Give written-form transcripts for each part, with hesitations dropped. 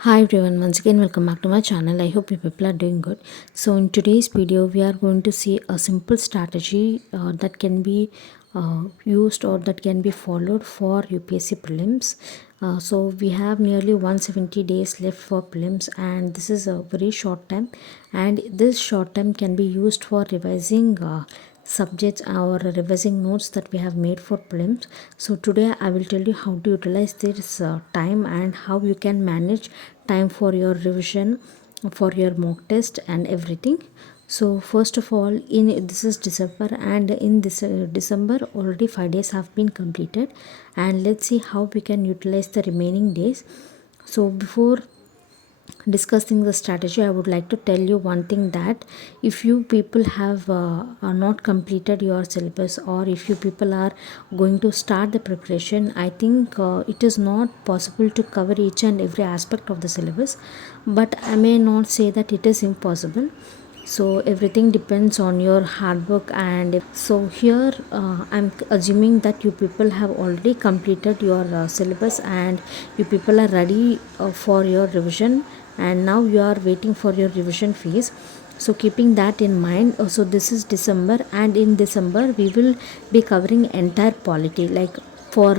Hi everyone, once again welcome back to my channel. I hope you people are doing good. So in today's video we are going to see a simple strategy that can be used or that can be followed for UPSC prelims. So we have nearly 170 days left for prelims, and this is a very short time, and this short time can be used for revising subjects or revising notes that we have made for prelims. So today I will tell you how to utilize this time and how you can manage time for your revision, for your mock test and everything. So first of all, in this is December, and in this December already 5 days have been completed, and let's see how we can utilize the remaining days. So before discussing the strategy, I would like to tell you one thing, that if you people have are not completed your syllabus, or if you people are going to start the preparation, I think it is not possible to cover each and every aspect of the syllabus, but I may not say that it is impossible. So everything depends on your hard work. And so here I'm assuming that you people have already completed your syllabus, and you people are ready for your revision, and now you are waiting for your revision phase. So keeping that in mind, so this is December, and in December we will be covering entire polity, like for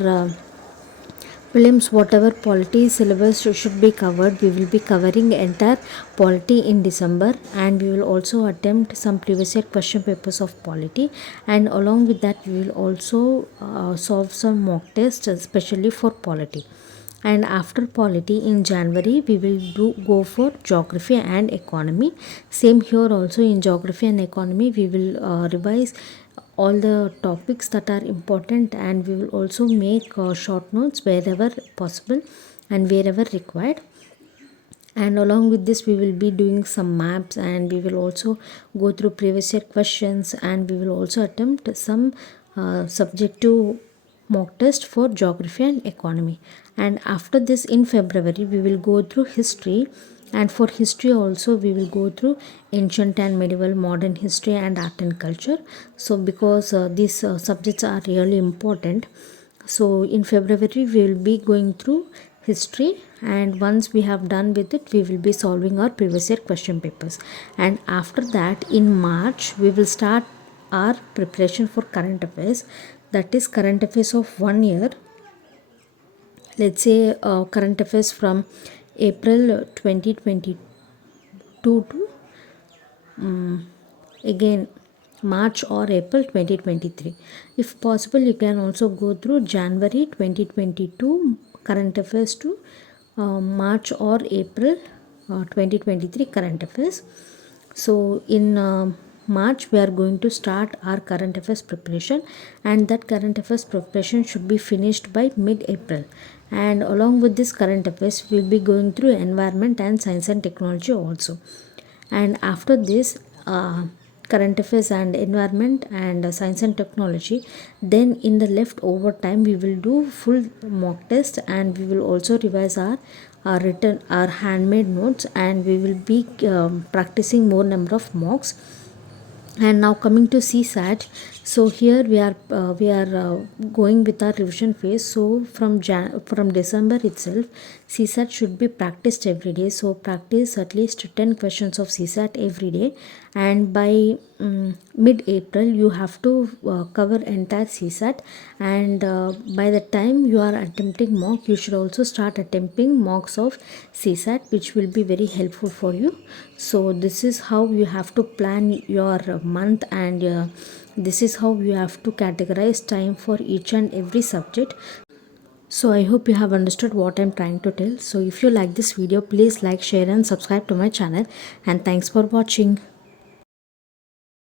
prelims, whatever polity syllabus should be covered, we will be covering entire polity in December, and we will also attempt some previous year question papers of polity, and along with that we will also solve some mock tests especially for polity. And after polity in January we will go for geography and economy. Same here also, in geography and economy we will revise all the topics that are important, and we will also make short notes wherever possible and wherever required. And along with this we will be doing some maps, and we will also go through previous year questions, and we will also attempt some subjective mock test for geography and economy. And after this, in February we will go through history, and for history also we will go through ancient and medieval, modern history, and art and culture. So because these subjects are really important, so in February we will be going through history, and once we have done with it we will be solving our previous year question papers. And after that, in March we will start our preparation for current affairs, that is current affairs of 1 year. Let's say current affairs from April 2022 to again March or April 2023. If possible, you can also go through January 2022 current affairs to March or April 2023 current affairs. So in March we are going to start our current affairs preparation, and that current affairs preparation should be finished by mid-April. And along with this current affairs we will be going through environment and science and technology also. And after this current affairs and environment and science and technology, then in the leftover time we will do full mock test, and we will also revise our written, our handmade notes, and we will be practicing more number of mocks. And now coming to CSAT, so here we are going with our revision phase. So from December itself, CSAT should be practiced every day. So practice at least 10 questions of CSAT every day, and by mid-April you have to cover entire CSAT. And by the time you are attempting mock, you should also start attempting mocks of CSAT, which will be very helpful for you. So this is how you have to plan your month, and this is how you have to categorize time for each and every subject. So I hope you have understood what I'm trying to tell. So if you like this video, please like, share and subscribe to my channel, and thanks for watching.